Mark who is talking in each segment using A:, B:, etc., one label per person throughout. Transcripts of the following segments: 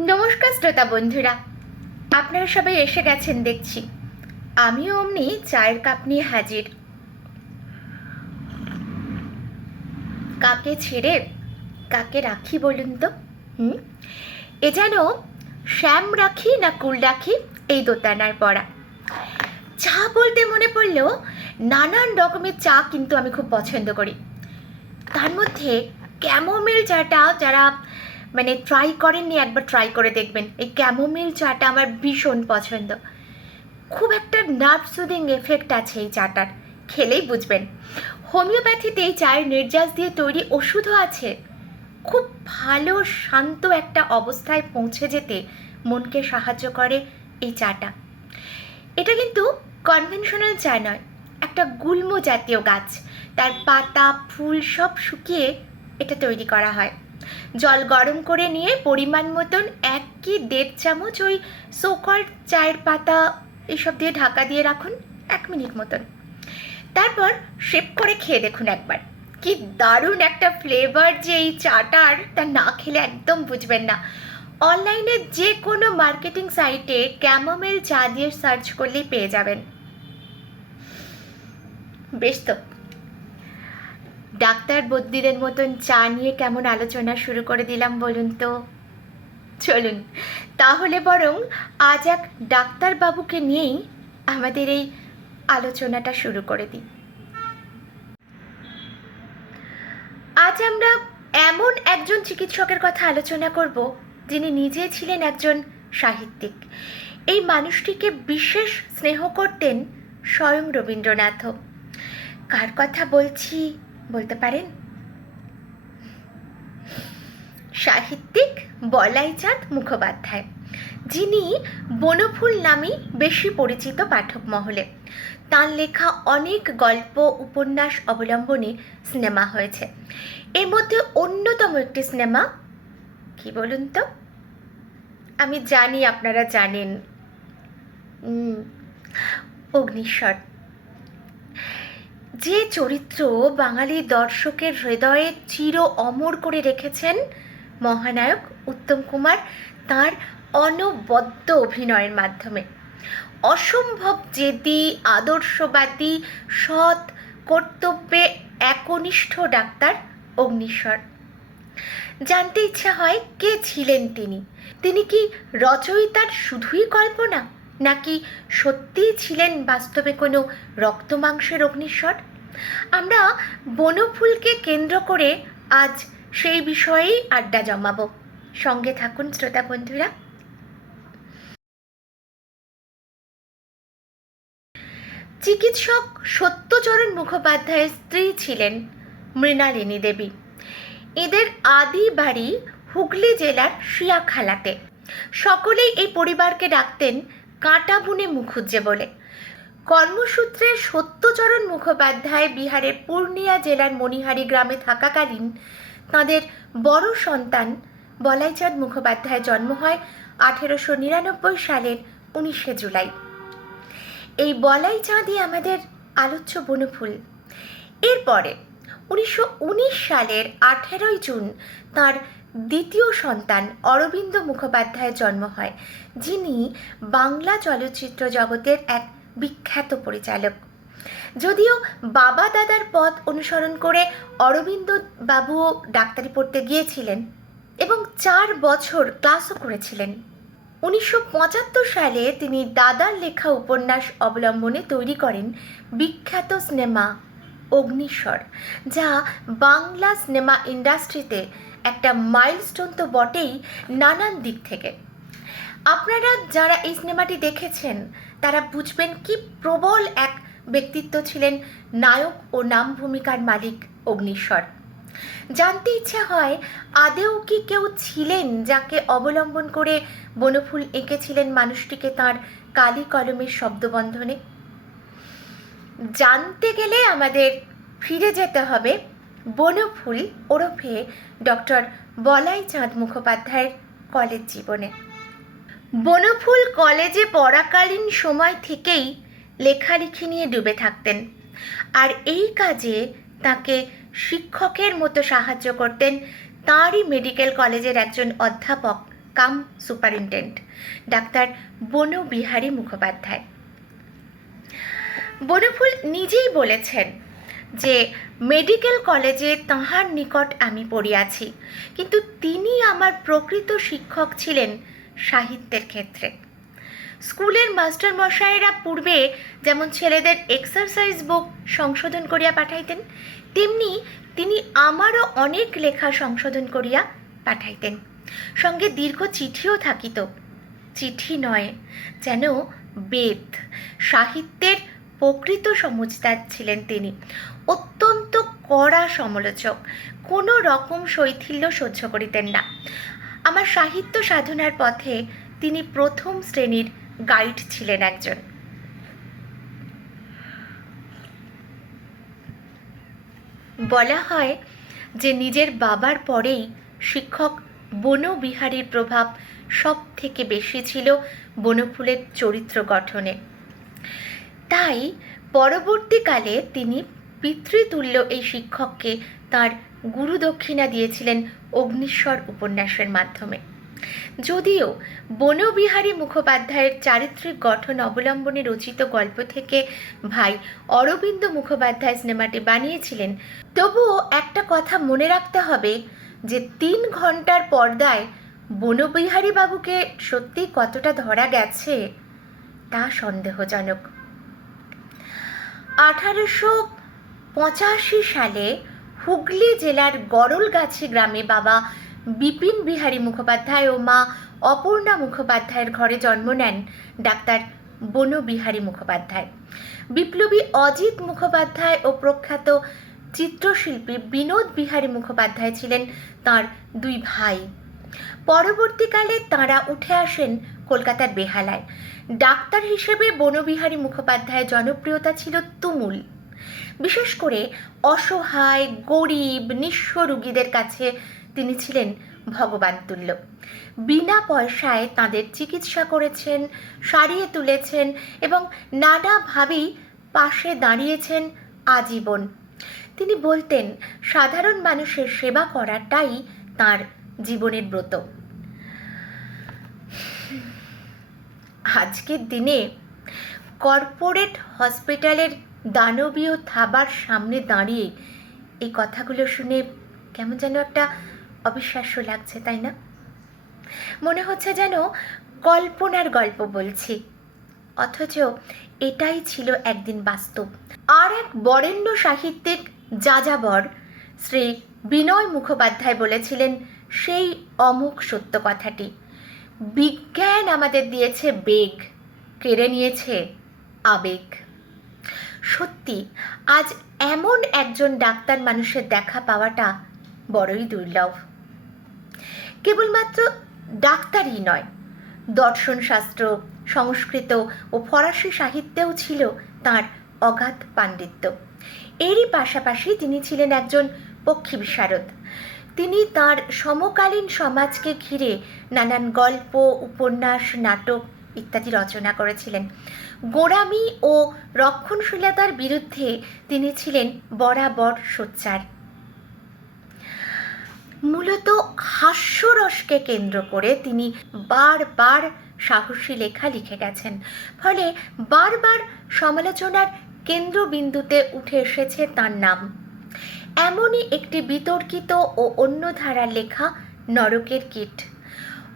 A: নমস্কার শ্রোতা বন্ধুরা। আপনারা সবাই এসে গেছেন দেখছি। আমিও অমনি চায়ের কাপ নিয়ে হাজির। কাকে ছেড়ে কাকে রাখি বলুন তো? হুম? এ যেন শ্যাম রাখি না কুল রাখি এই দোতানার পড়া। চা বলতে মনে পড়লেও নানান রকমের চা কিন্তু আমি খুব পছন্দ করি। তার মধ্যে ক্যামোমিল চাটা যারা মানে ট্রাই করেননি, একবার ট্রাই করে দেখবেন। এই ক্যামোমিল চাটা আমার ভীষণ পছন্দ। খুব একটা নার্ভ সুদিং এফেক্ট আছে এই চাটার, খেলেই বুঝবেন। হোমিওপ্যাথিতে এই চায়ের নির্যাস দিয়ে তৈরি ওষুধও আছে। খুব ভালো, শান্ত একটা অবস্থায় পৌঁছে যেতে মনকে সাহায্য করে এই চাটা। এটা কিন্তু কনভেনশনাল চা নয়, একটা গুল্ম জাতীয় গাছ। তার পাতা, ফুল সব শুকিয়ে এটা তৈরি করা হয়। জল গরম করে নিয়ে পরিমাণ মতন এক কি দেড় চামচ ওই সোকল চায়ের পাতা এসব দিয়ে ঢাকা দিয়ে রাখুন এক মিনিট মতন। তারপর শেপ করে খেয়ে দেখুন একবার। কি দারুণ একটা ফ্লেভার যে এই চাটার তা না খেলে একদম বুঝবেন না। অনলাইনে যে কোনো মার্কেটিং সাইটে ক্যামোমেল চা দিয়ে সার্চ করলেই পেয়ে যাবেন। বেশ তো। ডাক্তার বদ্যিদের মতন চা নিয়ে কেমন আলোচনা শুরু করে দিলাম বলুন তো? চলুন, তাহলে বরং আজ এক ডাক্তারবাবুকে নিয়েই আমাদের এই আলোচনাটা শুরু করে দিই। আজ আমরা এমন একজন চিকিৎসকের কথা আলোচনা করব, যিনি নিজে ছিলেন একজন সাহিত্যিক। এই মানুষটিকে বিশেষ স্নেহ করতেন স্বয়ং রবীন্দ্রনাথও। কার কথা বলছি? বলতে পারেন? সাহিত্যিক বলাইচাঁদ মুখোপাধ্যায়, যিনি বনফুল নামে বেশি পরিচিত পাঠক মহলে। তার লেখা অনেক গল্প, উপন্যাস অবলম্বনে সিনেমা হয়েছে। এর মধ্যে অন্যতম একটি সিনেমা, কি বলুন তো? আমি জানি আপনারা জানেন। অগ্নিশ্বর যে চরিত্র বাঙালি দর্শকের হৃদয়ে চির অমর করে রেখেছেন মহানায়ক উত্তম কুমার তার অনবদ্য অভিনয়ের মাধ্যমে। অসম্ভব জেদি, আদর্শবাদী, সৎ, কর্তব্যে একনিষ্ঠ ডাক্তার অগ্নিশ্বর। জানতে ইচ্ছা হয় কে ছিলেন তিনি? তিনি কি রচয়িতার শুধুই কল্পনা? নাকি সত্যিই ছিলেন বাস্তবে কোনো রক্তমাংসের অগ্নিশ্বর আমরা বনফুলকে কেন্দ্র করে আজ সেই বিষয়েই আড্ডা জমাবো। সঙ্গে থাকুন শ্রোতা বন্ধুরা। চিকিৎসক সত্যচরণ মুখোপাধ্যায়ের স্ত্রী ছিলেন মৃণালিনী দেবী। এদের আদি বাড়ি হুগলি জেলার শিয়াখালাতে। সকলেই এই পরিবারকে ডাকতেন কাঁটা বুনে মুখুজ্জে বলে। কর্মসূত্রে সত্যচরণ মুখোপাধ্যায় বিহারের পূর্ণিয়া জেলার মণিহারি গ্রামে থাকাকালীন তাদের বড় সন্তান বলাইচাঁদ মুখোপাধ্যায় জন্ম হয় আঠেরোশো নিরানব্বই সালের উনিশে জুলাই। এই বলাই চাঁদই আমাদের আলোচ্য বনফুল। এরপরে উনিশশো উনিশ সালের আঠেরোই জুন তার দ্বিতীয় সন্তান অরবিন্দ মুখোপাধ্যায়ের জন্ম হয়, যিনি বাংলা চলচ্চিত্র জগতের এক বিখ্যাত পরিচালক। যদিও বাবা দাদার পথ অনুসরণ করে অরবিন্দ বাবুও ডাক্তারি পড়তে গিয়েছিলেন এবং চার বছর ক্লাসও করেছিলেন। উনিশশো পঁচাত্তর সালে তিনি দাদার লেখা উপন্যাস অবলম্বনে তৈরি করেন বিখ্যাত সিনেমা অগ্নিস্বর, যা বাংলা সিনেমা ইন্ডাস্ট্রিতে একটা মাইলস্টোন তো বটেই নানান দিক থেকে। আপনারা যারা এই সিনেমাটি দেখেছেন, তারা বুঝবেন কি প্রবল এক ব্যক্তিত্ব ছিলেন নায়ক ও নাম ভূমিকার মালিক অগ্নিশ্বর। জানতে ইচ্ছা হয় আদেও কি কেউ ছিলেন যাকে অবলম্বন করে বনফুল এঁকেছিলেন মানুষটিকে তার কালি কলমের শব্দবন্ধনে? জানতে গেলে আমাদের ফিরে যেতে হবে বনফুল ওরফে ডক্টর বলাই চাঁদ মুখোপাধ্যায়ের কলেজ জীবনে। বনফুল কলেজে পড়াকালীন সময় থেকেই লেখালেখি নিয়ে ডুবে থাকতেন আর এই কাজে তাকে শিক্ষকের মতো সাহায্য করতেন তাঁরই মেডিকেল কলেজের একজন অধ্যাপক, cum superintendent doctor Banabihari Mukhopadhyay. Banaphool নিজেই বলেছেন যে মেডিকেল কলেজে তাহার নিকট আমি পড়িয়াছি। কিন্তু তিনি আমার প্রকৃত শিক্ষক ছিলেন সাহিত্যের ক্ষেত্রে। স্কুলের মাস্টার মশাইরা পূর্বে যেমন ছেলেদের এক্সারসাইজ বুক সংশোধন করিয়া পাঠাইতেন, তেমনি তিনি আমারও অনেক লেখা সংশোধন করিয়া পাঠাইতেন। সঙ্গে দীর্ঘ চিঠিও থাকিত। চিঠি নয়, যেন বেদ। সাহিত্যের প্রকৃত সমুজদার ছিলেন তিনি। অত্যন্ত কড়া সমালোচক। কোনো রকম শৈথিল্য সহ্য করিতেন না। আমার সাহিত্য সাধনার পথে তিনি প্রথম শ্রেণির গাইড ছিলেন একজন। বলা হয় যে নিজের বাবার পরেই শিক্ষক বনবিহারীর প্রভাব সব থেকে বেশি ছিল বনফুলের চরিত্র গঠনে। তাই পরবর্তীকালে তিনি পিতৃতুল্য এই শিক্ষককে তার গুরুদক্ষিণা দিয়েছিলেন অগ্নিশ্বর উপন্যাসের মাধ্যমে। যদিও বনবিহারী মুখোপাধ্যায়ের চারিত্রিক গঠন অবলম্বনে রচিত গল্প থেকে ভাই অরবিন্দ মুখোপাধ্যায় সিনেমাটি বানিয়েছিলেন, তবুও একটা কথা মনে রাখতে হবে যে তিন ঘণ্টার পর্দায় বনবিহারী বাবুকে সত্যি কতটা ধরা গেছে তা সন্দেহজনক। আঠারোশো পঁচাশি সালে হুগলি জেলার গরলগাছি গ্রামে বাবা বিপিন বিহারী মুখোপাধ্যায় ও মা অপর্ণা মুখোপাধ্যায়ের ঘরে জন্ম নেন ডাক্তার বনবিহারী মুখোপাধ্যায়। বিপ্লবী অজিত মুখোপাধ্যায় ও প্রখ্যাত চিত্রশিল্পী বিনোদ বিহারী মুখোপাধ্যায় ছিলেন তার দুই ভাই। পরবর্তীকালে তাঁরা উঠে আসেন কলকাতার বেহালায়। ডাক্তার হিসেবে বনবিহারী মুখোপাধ্যায়ের জনপ্রিয়তা ছিল তুমুল। বিশেষ করে অসহায়, গরিব, নিঃস্ব রুগীদের কাছে তিনি ছিলেন ভগবান তুল্য। বিনা পয়সায় তাদের চিকিৎসা করেছেন, সারিয়ে তুলেছেন এবং নানাভাবেই পাশে দাঁড়িয়েছেন আজীবন। তিনি বলতেন, সাধারণ মানুষের সেবা করাটাই তার জীবনের ব্রত। আজকের দিনে কর্পোরেট হসপিটালের দানবীয় থাবার সামনে দাঁড়িয়ে এই কথাগুলো শুনে কেমন যেন একটা অবিশ্বাস্য লাগছে, তাই না? মনে হচ্ছে যেন কল্পনার গল্প বলছি। অথচ এটাই ছিল একদিন বাস্তব। আর এক বরেণ্য সাহিত্যিক যাযাবর শ্রী বিনয় মুখোপাধ্যায় বলেছিলেন সেই অমুক সত্য কথাটি, বিজ্ঞান আমাদের দিয়েছে বেগ, কেড়ে নিয়েছে আবেগ। সত্যি, আজ এমন একজন ডাক্তার মানুষের দেখা পাওয়াটা বড়ই দুর্লভ। কেবলমাত্র ডাক্তারই নয় দর্শনশাস্ত্র সংস্কৃত ও ফরাসি সাহিত্যেও ছিল তার অগাধ পাণ্ডিত্য। এরই পাশাপাশি তিনি ছিলেন একজন পক্ষী বিশারদ। তিনি তার সমকালীন সমাজকে ঘিরে নানান গল্প, উপন্যাস, নাটক ইত্যাদি রচনা করেছিলেন। গোড়ামি ও রক্ষণশীলতার বিরুদ্ধে তিনি ছিলেন বরাবর সোচ্চার। মূলত হাস্যরসকে কেন্দ্র করে তিনি বারবার সাহসী লেখা লিখে গেছেন। ফলে বারবার সমালোচনার কেন্দ্রবিন্দুতে উঠে এসেছে তার নাম। এমনই একটি বিতর্কিত ও অন্য ধারার লেখা নরকের কীট।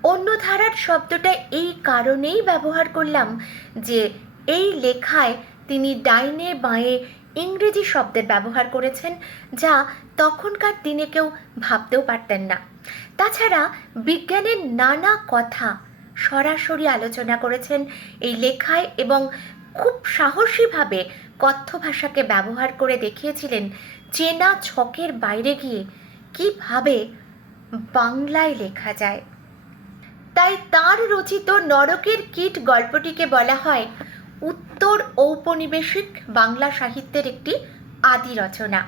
A: অন্য ধারার শব্দটা এই কারণেই ব্যবহার করলাম যে এই লেখায় তিনি ডাইনে বাঁয়ে ইংরেজি শব্দের ব্যবহার করেছেন, যা তখনকার দিনে কেউ ভাবতেও পারতেন না। তাছাড়া বিজ্ঞানের নানা কথা সরাসরি আলোচনা করেছেন এই লেখায় এবং খুব সাহসীভাবে কথ্য ভাষাকে ব্যবহার করে দেখিয়েছিলেন চেনা ছকের বাইরে গিয়ে কীভাবে বাংলায় লেখা যায়। তাই তার রচিত নরকের কীট গল্পটিকে বলা হয় উত্তর ঔপনিবেশিক বাংলা সাহিত্যের একটি আদি রচনা।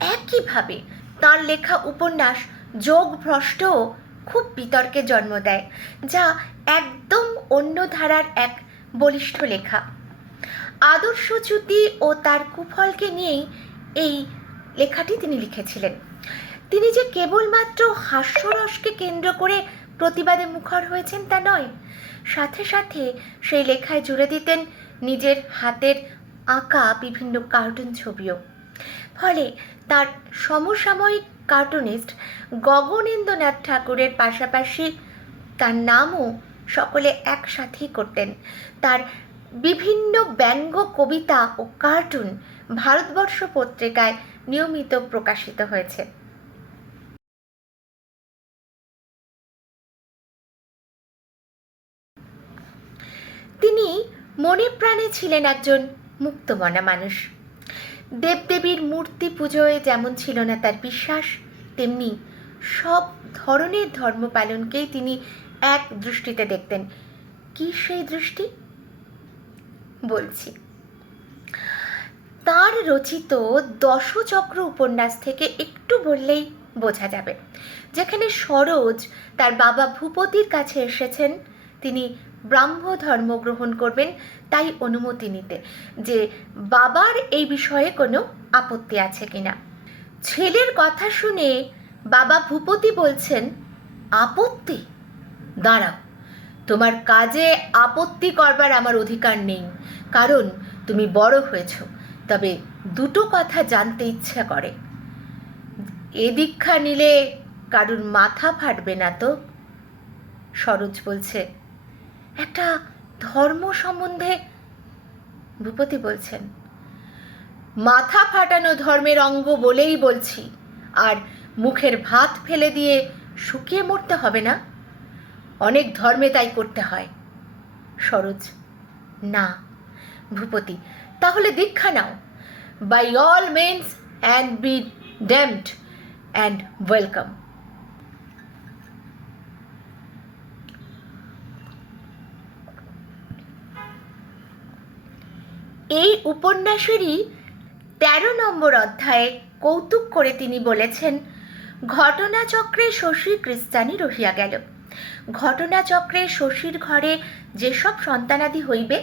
A: একইভাবে তার লেখা উপন্যাস যোগভ্রষ্টও খুব বিতর্কে জন্ম দেয়, যা একদম অন্য ধারার এক বলিষ্ঠ লেখা। আদর্শচ্যুতি ও তার কুফলকে নিয়েই এই লেখাটি তিনি লিখেছিলেন। তিনি যে কেবলমাত্র হাস্যরসকে কেন্দ্র করে প্রতিবাদে মুখর হয়েছেন তা নয়। সাথে সাথে সেই লেখায় জুড়ে দিতেন নিজের হাতের আঁকা বিভিন্ন কার্টুন ছবিও। ফলে তার সমসাময়িক কার্টুনিস্ট গগনেন্দ্রনাথ ঠাকুরের পাশাপাশি তার নামও সকলে একসাথেই করতেন। তার বিভিন্ন ব্যঙ্গ কবিতা ও কার্টুন ভারতবর্ষ পত্রিকায় নিয়মিত প্রকাশিত হয়েছে। তিনি মনে প্রাণে ছিলেন একজন মুক্তমনা মানুষ। দেবদেবীর মূর্তি পুজোয় যেমন ছিল না তার বিশ্বাস, তেমনি সব ধরনের ধর্ম পালনকেই তিনি এক দৃষ্টিতে দেখতেন। কি সেই দৃষ্টি? বলছি। তার রচিত দশচক্র উপন্যাস থেকে একটু বললেই বোঝা যাবে। যেখানে সরোজ তার বাবা ভূপতির কাছে এসেছেন, তিনি ব্রাহ্ম ধর্ম গ্রহণ করবেন তাই অনুমতি নিতে, যে বাবার এই বিষয়ে কোনো আপত্তি আছে কিনা। ছেলের কথা শুনে বাবা ভূপতি বলছেন, আপত্তি? দাঁড়াও, তোমার কাজে আপত্তি করবার আমার অধিকার নেই, কারণ তুমি বড় হয়েছ, তবে দুটো কথা জানতে ইচ্ছা করে। এ দীক্ষা নিলে কারুর মাথা ফাটবে না তো? সরোজ বলছে একটা ধর্ম সম্বন্ধে ভূপতি বলছেন, মাথা ফাটানো ধর্মের অঙ্গ বলেই বলছি, আর মুখের ভাত ফেলে দিয়ে শুকিয়ে মরতে হবে না? অনেক ধর্মে তাই করতে হয়। সরোজ, না, ভূপতি, তাহলে দীক্ষা নাও। By all means and be damned and welcome এই উপন্যাসেরই তেরো নম্বর অধ্যায়ে কৌতুক করে তিনি বলেছেন, ঘটনাচক্রে শশী ক্রিস্তানি রহিয়া গেল। ঘটনাচক্রে শশীর ঘরে যেসব সন্তানাদি হইবে,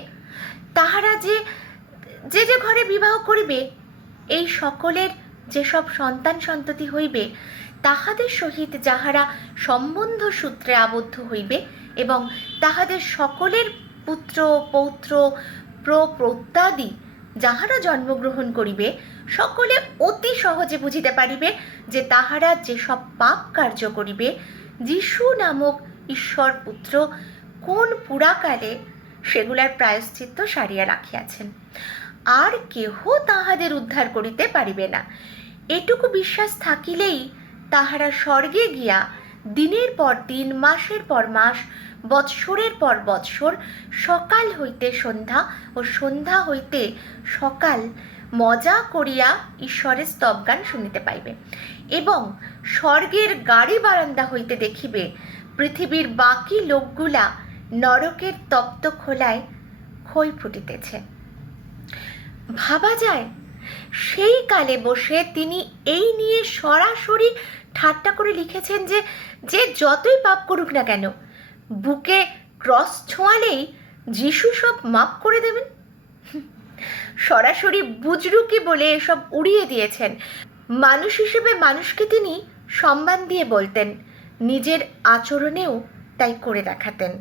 A: তাহারা যে যে যে ঘরে বিবাহ করিবে, এই সকলের যেসব সন্তান সন্ততি হইবে, তাহাদের সহিত যাহারা সম্বন্ধ সূত্রে আবদ্ধ হইবে এবং তাহাদের সকলের পুত্র, পৌত্র, প্রপ্রত্যাদি যাহারা জন্মগ্রহণ করিবে, সকলে অতি সহজে বুঝিতে পারিবে যে তাহারা যেসব পাপ কার্য করিবে, যিশু নামক ঈশ্বর পুত্র কোন পুরাকালে সেগুলার প্রায়শ্চিত্ত সারিয়া রাখিয়াছেন। আর কেহ তাহাদের উদ্ধার করিতে পারিবে না। এটুকু বিশ্বাস থাকিলেই তাহারা স্বর্গে গিয়া দিনের পর দিন, মাসের পর মাস, বৎসরের পর বৎসর, সকাল হইতে সন্ধ্যা ও সন্ধ্যা হইতে সকাল মজা করিয়া ঈশ্বরের স্তবগান শুনিতে পাইবে এবং স্বর্গের গাড়ি বারান্দা হইতে দেখিবে পৃথিবীর বাকি লোকগুলা নরকের তপ্ত খোলায় খই ফুটিতেছে। ভাবা যায়, সেই কালে বসে তিনি এই নিয়ে সরাসরি ঠাট্টা করে লিখেছেন যে যে যতই পাপ করুক না কেন, বুকে ক্রস ছোঁয়ালেই যিশু সব মাপ করে দেবেন। সরাসরি বুজরুকি বলে এসব উড়িয়ে দিয়েছেন। মানুষ হিসেবে মানুষকে তিনি সম্মান দিয়ে বলতেন, নিজের আচরণেও তাই করে দেখাতেন।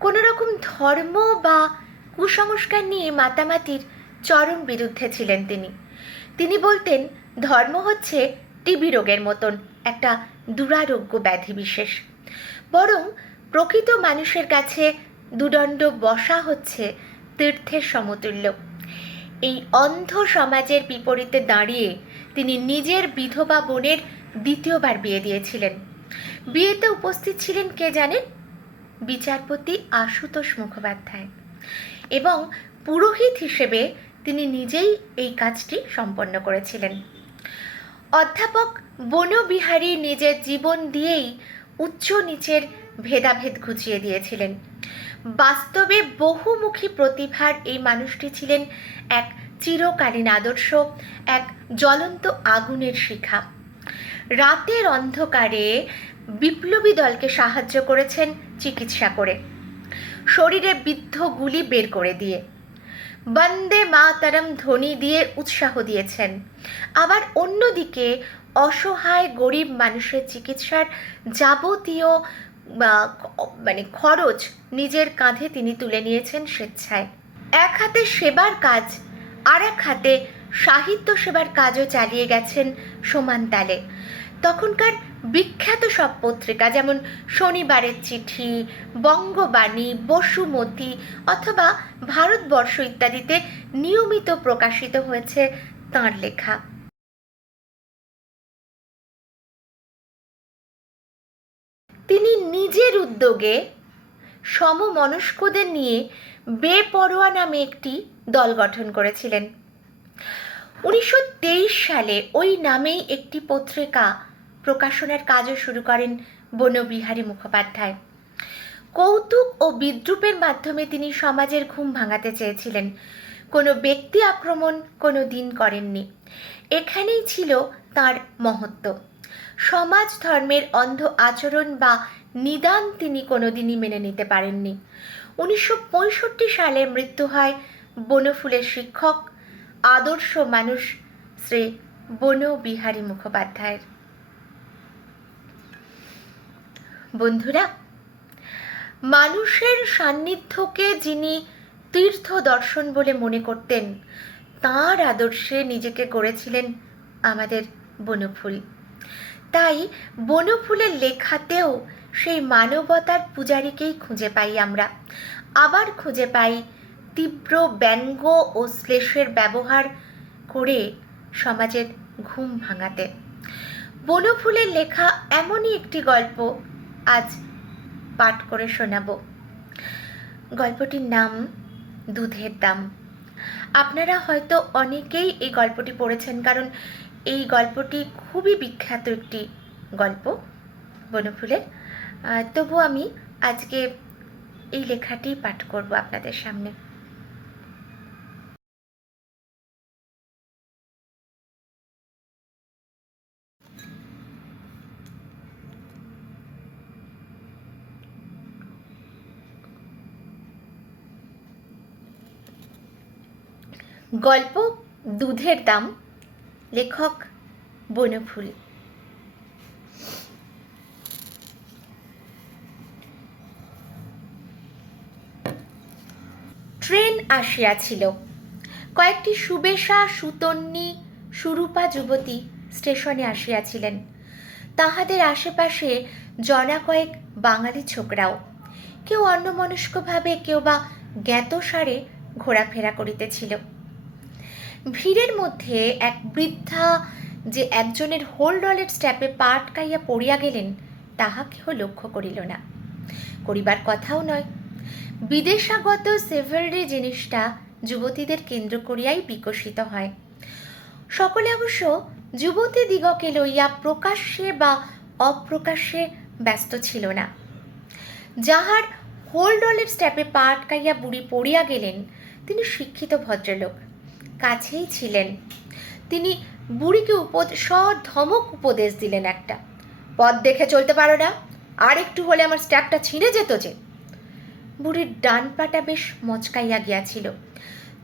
A: কোনো রকম ধর্ম বা কুসংস্কার নিয়ে মাতামাতির চরম বিরুদ্ধে ছিলেন তিনি। তিনি বলতেন, ধর্ম হচ্ছে টিবি রোগের মতন। একটা দুরারোগ্য ব্যাধি বিশেষ। বরং প্রকৃত মানুষের কাছে দুদণ্ড বসা হচ্ছে তীর্থের সমতুল্য। এই অন্ধ সমাজের বিপরীতে দাঁড়িয়ে তিনি নিজের বিধবা বোনের দ্বিতীয়বার বিয়ে দিয়েছিলেন। বিয়েতে উপস্থিত ছিলেন কে জানেন? বিচারপতি আশুতোষ মুখোপাধ্যায়। এবং পুরোহিত হিসেবে তিনি নিজেই এই কাজটি সম্পন্ন করেছিলেন। অধ্যাপক বনবিহারী নিজের জীবন দিয়েই উচ্চ নিচের ভেদাভেদ ঘুচিয়ে দিয়েছিলেন। বাস্তবে বহুমুখী প্রতিভার এই মানুষটি ছিলেন এক চিরকালীন আদর্শ, এক জ্বলন্ত আগুনের শিখা। রাতের অন্ধকারে বিপ্লবী দলকে সাহায্য করেছেন চিকিৎসা করে। শরীরে বিদ্ধ গুলি বের করে দিয়ে। বন্দে মাতারম ধ্বনি দিয়ে উৎসাহ দিয়েছেন। আবার অন্যদিকে অসহায় গরিব মানুষের চিকিৎসার যাবতীয় মানে খরচ নিজের কাঁধে তিনি তুলে নিয়েছেন স্বেচ্ছায়। এক হাতে সেবার কাজ আর এক হাতে সাহিত্য সেবার কাজও চালিয়ে গেছেন সমান তালে। তখনকার বিখ্যাত সব পত্রিকা যেমন শনিবারের চিঠি, বঙ্গবাণী, বসুমতী অথবা ভারতবর্ষ ইত্যাদিতে নিয়মিত প্রকাশিত হয়েছে তাঁর লেখা। তিনি নিজের উদ্যোগে সমমনস্কদের নিয়ে বেপরোয়া নামে একটি দল গঠন করেছিলেন। উনিশশো তেইশ সালে ওই নামেই একটি পত্রিকা প্রকাশনার কাজও শুরু করেন বনবিহারী মুখোপাধ্যায়। কৌতুক ও বিদ্রুপের মাধ্যমে তিনি সমাজের ঘুম ভাঙাতে চেয়েছিলেন। কোনো ব্যক্তি আক্রমণ, কোনো দিন করেননি। এখানেই ছিল তার মহত্ব। সমাজ ধর্মের অন্ধ আচরণ বা নিদান তিনি কোনোদিনই মেনে নিতে পারেননি। উনিশশো পঁয়ষট্টি সালে মৃত্যু হয় বনফুলের শিক্ষক, আদর্শ মানুষ শ্রী বনবিহারী মুখোপাধ্যায়ের। বন্ধুরা, মানুষের সান্নিধ্যকে যিনি তীর্থ দর্শন বলে মনে করতেন, তাঁর আদর্শে নিজেকে করেছিলেন আমাদের বনফুল। তাই বনফুলের লেখাতেও সেই মানবতার পূজারীকেই খুঁজে পাই আমরা। আবার খুঁজে পাই তীব্র ব্যঙ্গ ও শ্লেষের ব্যবহার করে সমাজের ঘুম ভাঙাতে। বনফুলের লেখা এমনই একটি গল্প আজ পাঠ করে শোনাব। গল্পটির নাম দুধের দাম। আপনারা হয়তো অনেকেই এই গল্পটি পড়েছেন, কারণ এই গল্পটি খুবই বিখ্যাত একটি গল্প বনফুলের। তবু আমি আজকে এই লেখাটি পাঠ করব আপনাদের সামনে। গল্প দুধের দাম, লেখক বনফুল। ট্রেন আসিয়াছিল। কয়েকটি সুবেশা, সুতন্নি, সুরূপা যুবতী স্টেশনে আসিয়াছিলেন। তাহাদের আশেপাশে জনা কয়েক বাঙালি ছোকরাও। কেউ অন্যমনস্কভাবে কেউ বা জ্ঞাতসারে ঘোরাফেরা করিতেছিল। ভিড়ের মধ্যে এক বৃদ্ধা যে একজনের হোলডলের স্ট্যাপে পা আটকাইয়া পড়িয়া গেলেন, তাহা কেহ লক্ষ্য করিল না। করিবার কথাও নয়। বিদেশাগত সেভারি জিনিসটা যুবতীদের কেন্দ্র করিয়াই বিকশিত হয়। সকলে অবশ্য যুবতী দিগকে লইয়া প্রকাশ্যে বা অপ্রকাশ্যে ব্যস্ত ছিল না। যাহার হোলডলের স্ট্যাপে পা আটকাইয়া বুড়ি পড়িয়া গেলেন, তিনি শিক্ষিত ভদ্রলোক। কাছেই ছিলেন। তিনি বুড়িকে উপদ ধমক উপদেশ দিলেন একটা। পথ দেখে চলতে পারো না, আর একটু হলে আমার স্ট্যাপটা ছিঁড়ে যেত যে। বুড়ির ডান পাটা বেশ মচকাইয়া গিয়াছিল।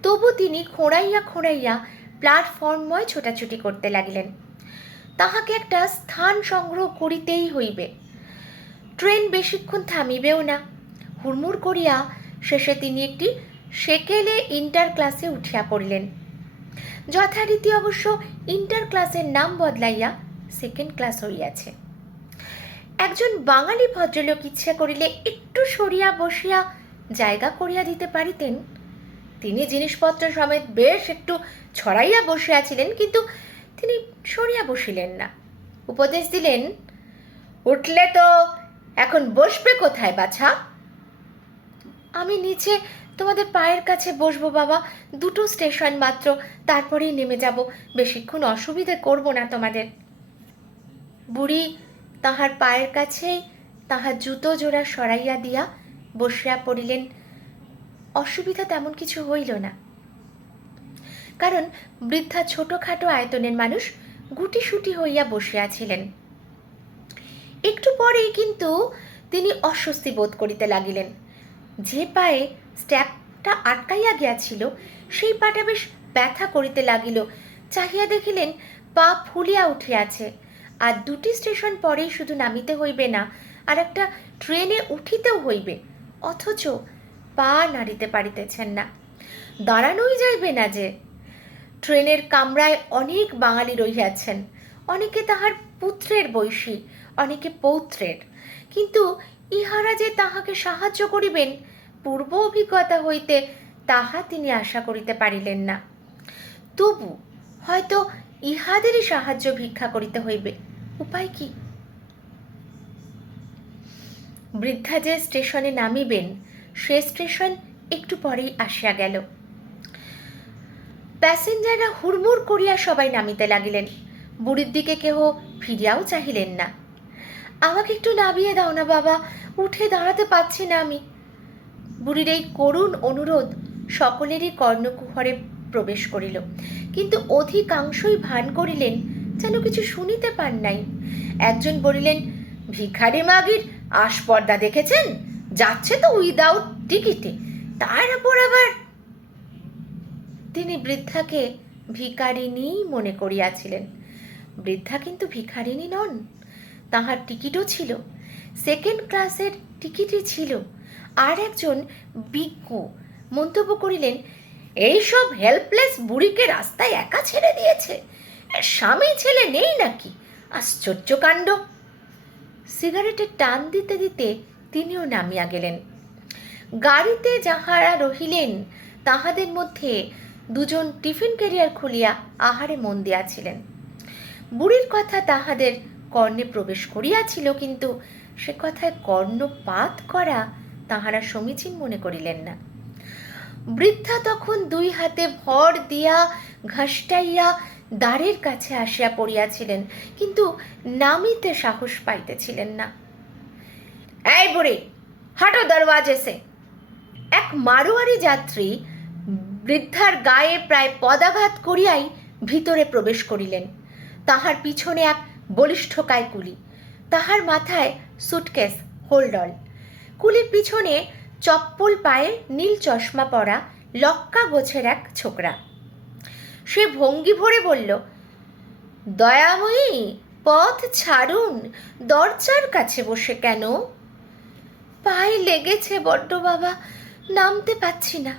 A: তবু তিনি খোঁড়াইয়া খোঁড়াইয়া প্ল্যাটফর্মময় ছোটাছুটি করতে লাগিলেন। তাহাকে একটা স্থান সংগ্রহ করিতেই হইবে। ট্রেন বেশিক্ষণ থামিবেও না। হুড়মুড় করিয়া শেষে তিনি একটি সেকেলে ইন্টার ক্লাসে উঠিয়া পড়িলেন। যথারীতি অবশ্য ইন্টার ক্লাসের নাম বদলাইয়া সেকেন্ড ক্লাস হইয়াছে। একজন বাঙালি ভদ্রলোক ইচ্ছা করিলে একটু সরিয়া বসিয়া জায়গা করিয়া দিতে পারিতেন। তিনি জিনিসপত্র সমেত বেশ একটু ছড়াইয়া বসিয়াছিলেন কিন্তু তিনি সরিয়া বসিলেন না। উপদেশ দিলেন, উঠলে তো এখন বসবে কোথায় বাছা? আমি নিচে তোমাদের পায়ের কাছে বসবো বাবা। দুটো স্টেশন মাত্র, তারপরেই নেমে যাব। বেশিক্ষণ অসুবিধে করব না তোমাদের। বুড়ি, তাহার পায়ের কাছেই তাহার জুতো জোড়া সরাইয়া দিয়া বসিয়া পড়িলেন। অসুবিধা তেমন কিছু হইল না। কারণ বৃদ্ধা ছোটখাটো আয়তনের মানুষ, গুটিসুটি হইয়া বসিয়াছিলেন একটু পরেই কিন্তু তিনি অস্বস্তি বোধ করিতে লাগিলেন। যে পায়ে স্ট্যাপটা আটকাইয়া গিয়াছিল, সেই পাটা বেশ ব্যথা করিতে লাগিল। চাহিয়া দেখিলেন, পা ফুলিয়া উঠিয়াছে। আর দুটি স্টেশন পরেই শুধু নামিতে হইবে না, আর একটা ট্রেনে উঠিতেও হইবে, অথচ পা নাড়িতে পারিতেছেন না। দাঁড়ানোই যাইবে না যে। ট্রেনের কামরায় অনেক বাঙালি রহিয়াছেন, অনেকে তাহার পুত্রের বৈশী, অনেকে পৌত্রের। কিন্তু ইহারা যে তাহাকে সাহায্য করিবেন পূর্ব অভিজ্ঞতা হইতে তাহা তিনি আশা করিতে পারিলেন না। তবু হয়তো ইহাদেরই সাহায্য ভিক্ষা করিতে হইবে। উপায় কি? বৃদ্ধা যে স্টেশনে নামিবেন, সে স্টেশন একটু পরেই আসিয়া গেল। প্যাসেঞ্জাররা হুড়মুড় করিয়া সবাই নামিতে লাগিলেন। বুড়ির দিকে কেহ ফিরিয়াও চাহিলেন না। আমাকে একটু নামিয়ে দাও না বাবা, উঠে দাঁড়াতে পারছি না আমি। বুড়ির এই করুণ অনুরোধ সকলেরই কর্ণকুহরে প্রবেশ করিল। কিন্তু অধিকাংশই ভান করিলেন, যেন কিছু শুনিতে পান নাই। একজন বলিলেন, ভিখারি মাগির আশপর্দা দেখেছেন? যাচ্ছে তো উইদাউট টিকিটে। তারপর আবার তিনি বৃদ্ধাকে ভিখারিনী মনে করিয়াছিলেন। বৃদ্ধা কিন্তু ভিখারিনী নন, তাহার টিকিটও ছিল। সেকেন্ড ক্লাসের টিকিটই ছিল। আর একজন বিজ্ঞ মন্তব্য করিলেন এইসব হেল্পলেস বুড়িকে রাস্তায় একা ছেড়ে দিয়েছে? স্বামী ছেলে নেই নাকি? আশ্চর্য কাণ্ড! সিগারেটের টান দিতে দিতে তিনিও নামিয়া গেলেন। গাড়িতে যাহারা রহিলেন, তাহাদের মধ্যে দুজন টিফিন ক্যারিয়ার খুলিয়া আহারে মন দিয়াছিলেন। বুড়ির কথা তাহাদের কর্ণে প্রবেশ করিয়াছিল, কিন্তু সে কথায় কর্ণপাত করা তাহারা সমীচীন মনে করিলেন না। বৃদ্ধা তখন দুই হাতে ভর দিয়া ঘাসটাইয়া দ্বারের কাছে আসিয়া পড়িয়াছিলেন, কিন্তু নামিতে সাহস পাইতেছিলেন না। এই বুড়ি, হাঁটো দরওয়াজে সে এক মারোয়ারি যাত্রী বৃদ্ধার গায়ে প্রায় পদাঘাত করিয়াই ভিতরে প্রবেশ করিলেন। তাহার পিছনে এক বলিষ্ঠ কুলি, তাহার মাথায় সুটকেস, হোল্ডল। কুলির পিছনে চপ্পল পায়ে নীল চশমা পরা লক্কা গোছের এক ছোকরা। সে ভঙ্গি ভরে বলল, দয়াময়ী, পথ ছাড়ুন, দরজার কাছে বসে কেন? পায়ে লেগেছে বড্ড বাবা, নামতে পাচ্ছি না।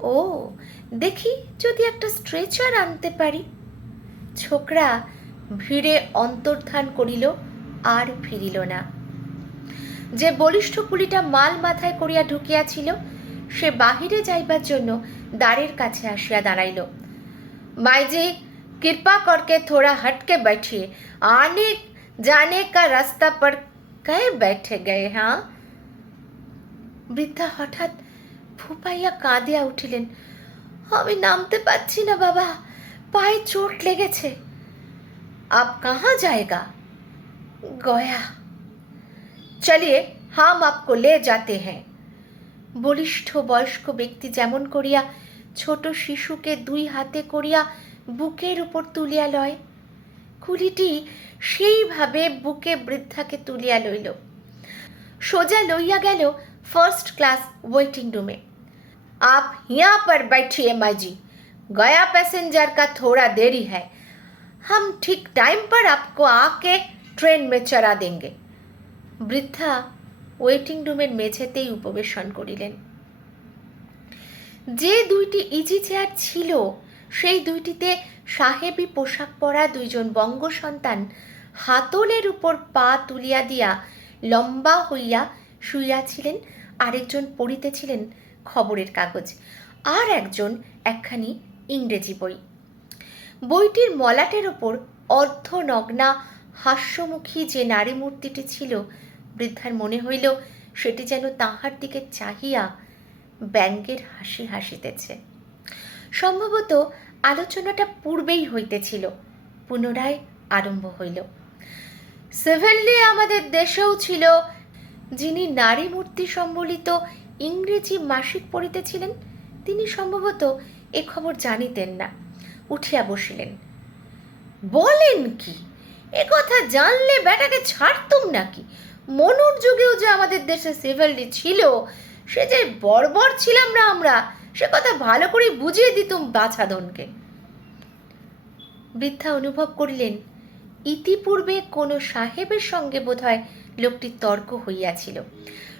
A: ও, দেখি যদি একটা স্ট্রেচার আনতে পারি। ছোকরা ভিড়ে অন্তর্ধান করিল, আর ফিরিল না। যে বলিষ্ঠ কুলিটা মাল মাথায় করিয়া ঢুকিয়াছিল সে বাহিরে যাইবার জন্য দ্বারের কাছে আসিয়া দাঁড়াইল মাইজি কৃপা করকে থোড়া হটকে बैठिए आने जाने का रास्ता पर कै बैठे गए हाँ বৃদ্ধা হঠাৎ ফুপাইয়া কাঁদিয়া উঠিলেন আমি নামতে পারছি না বাবা পায়ে চোট লেগেছে আপ কাহা জায়গা গয়া চলিয়ে হাম আপকো লে যাতে হ্যাঁ বলিষ্ঠ বয়স্ক ব্যক্তি যেমন করিয়া ছোট শিশুকে দুই হাতে করিয়া বুকের উপর তুলিয়া লয় কুলিটি সেইভাবে বুকে বৃদ্ধাকে তুলিয়া লইল সোজা লইয়া গেল ফার্স্ট ক্লাস ওয়েটিং रूम में आप यहाँ पर बैठिए माँ जी गया पैसेंजर का थोड़ा देरी है हम ठीक टाइम पर आपको आके ट्रेन में चढ़ा देंगे বৃদ্ধা ওয়েটিং রুমের মেঝেতেই উপবেশন করিলেন। যে দুইটি ইজি চেয়ার ছিল, সেই দুইটিতে সাহেবি পোশাক পরা দুইজন বঙ্গ সন্তান হাতলের উপর পা তুলিয়া দিয়া লম্বা হইয়া শুইয়াছিলেন, আরেকজন পড়িতেছিলেন খবরের কাগজ, আর একজন একখানি ইংরেজি বই। বইটির মলাটের ওপর অর্ধনগ্না হাস্যমুখী যে নারী মূর্তিটি ছিল বৃদ্ধার মনে হইল সেটি যেন তাহার দিকে চাহিয়া ব্যঙ্গের হাসি হাসিতেছে। সম্ভবত আলোচনাটা পূর্বেই হইতেছিল, পুনরায় আরম্ভ হইল। সিভিললি আমাদের দেশেও ছিল, যিনি নারী মূর্তি সম্বলিত ইংরেজি মাসিক পড়িতেছিলেন, তিনি সম্ভবত এ খবর জানিতেন না, উঠিয়া বসিলেন। বলেন কি? এ কথা জানলে বেটাকে ছাড়তুম নাকি? মনুর যুগেও যে আমাদের দেশে সিভিলটি ছিল, সে যে বর্বর ছিলাম না আমরা, সে কথা ভালো করে বুঝিয়ে দিতুম বাছাধনকে বৃদ্ধা অনুভব করিলেন, ইতিপূর্বে কোনো সাহেবের সঙ্গে বোধহয় লোকটির তর্ক হইয়াছিল।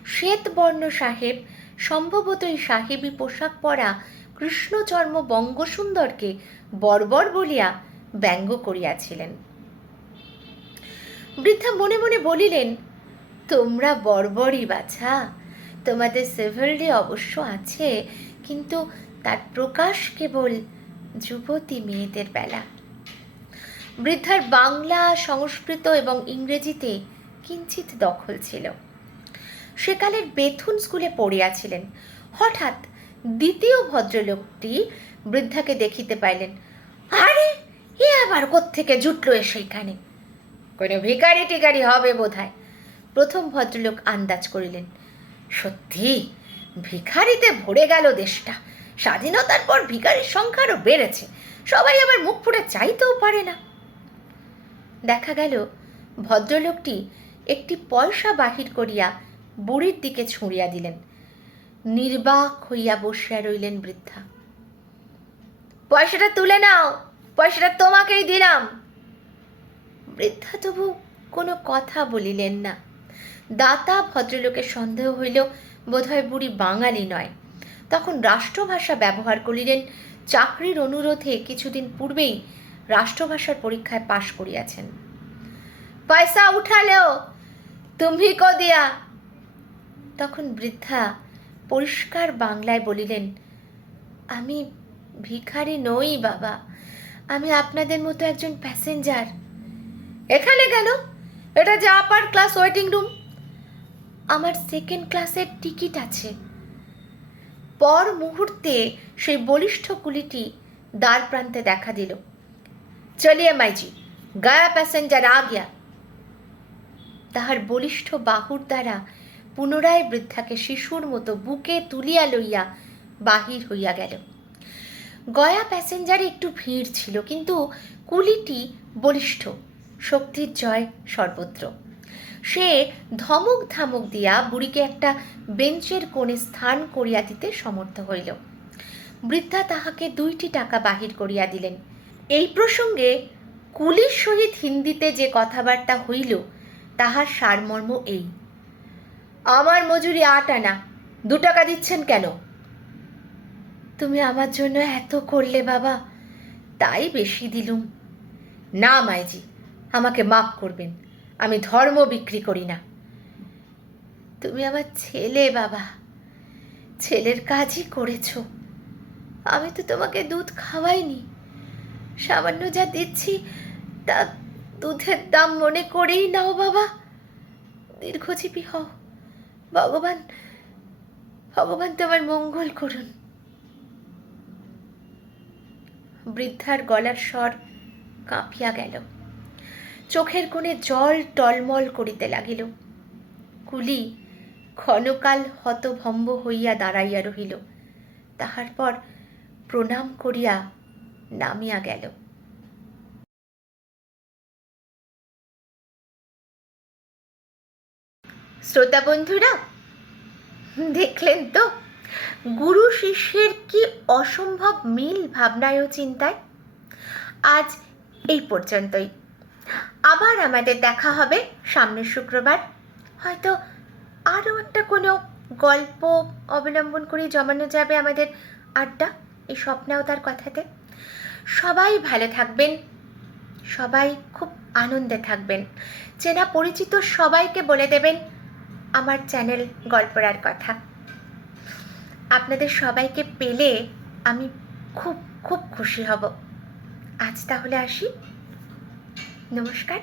A: শ্বেতবর্ণ সাহেব সম্ভবত এই সাহেবী পোশাক পরা কৃষ্ণচর্ম বঙ্গসুন্দরকে বর্বর বলিয়া ব্যঙ্গ করিয়াছিলেন। বৃদ্ধা মনে মনে বলিলেন তোমরা বর্বরই বাছা। তোমাদের সেভারলি অবশ্য আছে, কিন্তু তার প্রকাশ কেবল যুবতী মেয়েদের বেলা। বৃদ্ধার বাংলা, সংস্কৃত এবং ইংরেজিতে কিঞ্চিত দখল ছিল। সেকালের বেথুন স্কুলে পড়িয়াছিলেন। হঠাৎ দ্বিতীয় ভদ্রলোকটি বৃদ্ধাকে দেখিতে পাইলেন। আরে, এ আবার কোত্থেকে জুটলো এ সেইখানে? কোনো ভিকারি টিকারি হবে বোধহয়। প্রথম ভদ্রলোক আন্দাজ করিলেন, সত্যি, ভিখারিতে ভরে গেল দেশটা। স্বাধীনতার পর ভিখারির সংখ্যা আরও বেড়েছে। সবাই আবার মুখ ফুটে চাইতেও পারে না। দেখা গেল, ভদ্রলোকটি একটি পয়সা বাহির করিয়া বুড়ির দিকে ছুঁড়িয়া দিলেন। নির্বাক হইয়া বসিয়া রইলেন বৃদ্ধা। পয়সাটা তুলে নাও, পয়সাটা তোমাকেই দিলাম। বৃদ্ধা তবু কোনো কথা বলিলেন না। দাতা ভদ্রলোকের সন্দেহ হইল বোধহয় বুড়ি বাঙালি নয়। তখন রাষ্ট্রভাষা ব্যবহার করিলেন, চাকরির অনুরোধে কিছুদিন পূর্বেই রাষ্ট্রভাষার পরীক্ষায় পাশ করিয়াছেন। পয়সা উঠালেও তুমি কো দিয়া তখন বৃদ্ধা পরিষ্কার বাংলায় বলিলেন, আমি ভিখারি নই বাবা, আমি আপনাদের মতো একজন প্যাসেঞ্জার। এখানে কেন? এটা যে আপার ক্লাস ওয়েটিং রুম আমার সেকেন্ড ক্লাসের টিকিট আছে। পর মুহূর্তে সেই বলিষ্ঠ কুলিটি দ্বার প্রান্তে দেখা দিল। চলিয়া মাইজি, গায়া প্যাসেঞ্জার আ গিয়া। তাহার বলিষ্ঠ বাহুর দ্বারা পুনরায় বৃদ্ধাকে শিশুর মতো বুকে তুলিয়া লইয়া বাহির হইয়া গেল। গয়া প্যাসেঞ্জারে একটু ভিড় ছিল, কিন্তু কুলিটি বলিষ্ঠ, শক্তির জয় সর্বত্র। সে ধমক ধামক দিয়া বুড়িকে একটা বেঞ্চের কোণে স্থান করিয়া দিতে সমর্থ হইল। বৃদ্ধা তাহাকে দুইটি টাকা বাহির করিয়া দিলেন। এই প্রসঙ্গে কুলির সহিত হিন্দিতে যে কথাবার্তা হইল, তাহার সারমর্ম এই। আমার মজুরি আট আনা, দু টাকা দিচ্ছেন কেন? তুমি আমার জন্য এত করলে বাবা, তাই বেশি দিলুম। না, মাইজি, আমাকে মাফ করবেন। আমি ধর্ম বিক্রি করি না। তুমি আমার ছেলে, বাবা। ছেলের কাজই করেছ। আমি তো তোমাকে দুধ খাওয়াইনি। সামান্য যা দিচ্ছি, তা দুধের দাম মনে করেই নাও, বাবা। দীর্ঘজীবী হও। ভগবান ভগবান তোমার মঙ্গল করুন। বৃদ্ধার গলার স্বর কাঁপিয়া গেল। চোখের কোণে জল টলমল করিতে লাগিল। কুলি ক্ষণকাল হতভম্ব হইয়া দাঁড়াইয়া রহিল। তাহার পর প্রণাম করিয়া নামিয়া গেল। শ্রোতা বন্ধুরা, দেখলেন তো, গুরু শিষ্যের কি অসম্ভব মিল ভাবনায় ও চিন্তায়? আজ এই পর্যন্তই। আবার আমাদের দেখা হবে সামনের শুক্রবার। হয়তো আরও একটা কোনো গল্প অবলম্বন করে জমানো যাবে আমাদের আড্ডা এই স্বপ্নাও তার কথাতে। সবাই ভালো থাকবেন, সবাই খুব আনন্দে থাকবেন। চেনা পরিচিত সবাইকে বলে দেবেন আমার চ্যানেল গল্পরার কথা। আপনাদের সবাইকে পেলে আমি খুব খুব খুশি হব। আজ তাহলে আসি। নমস্কার।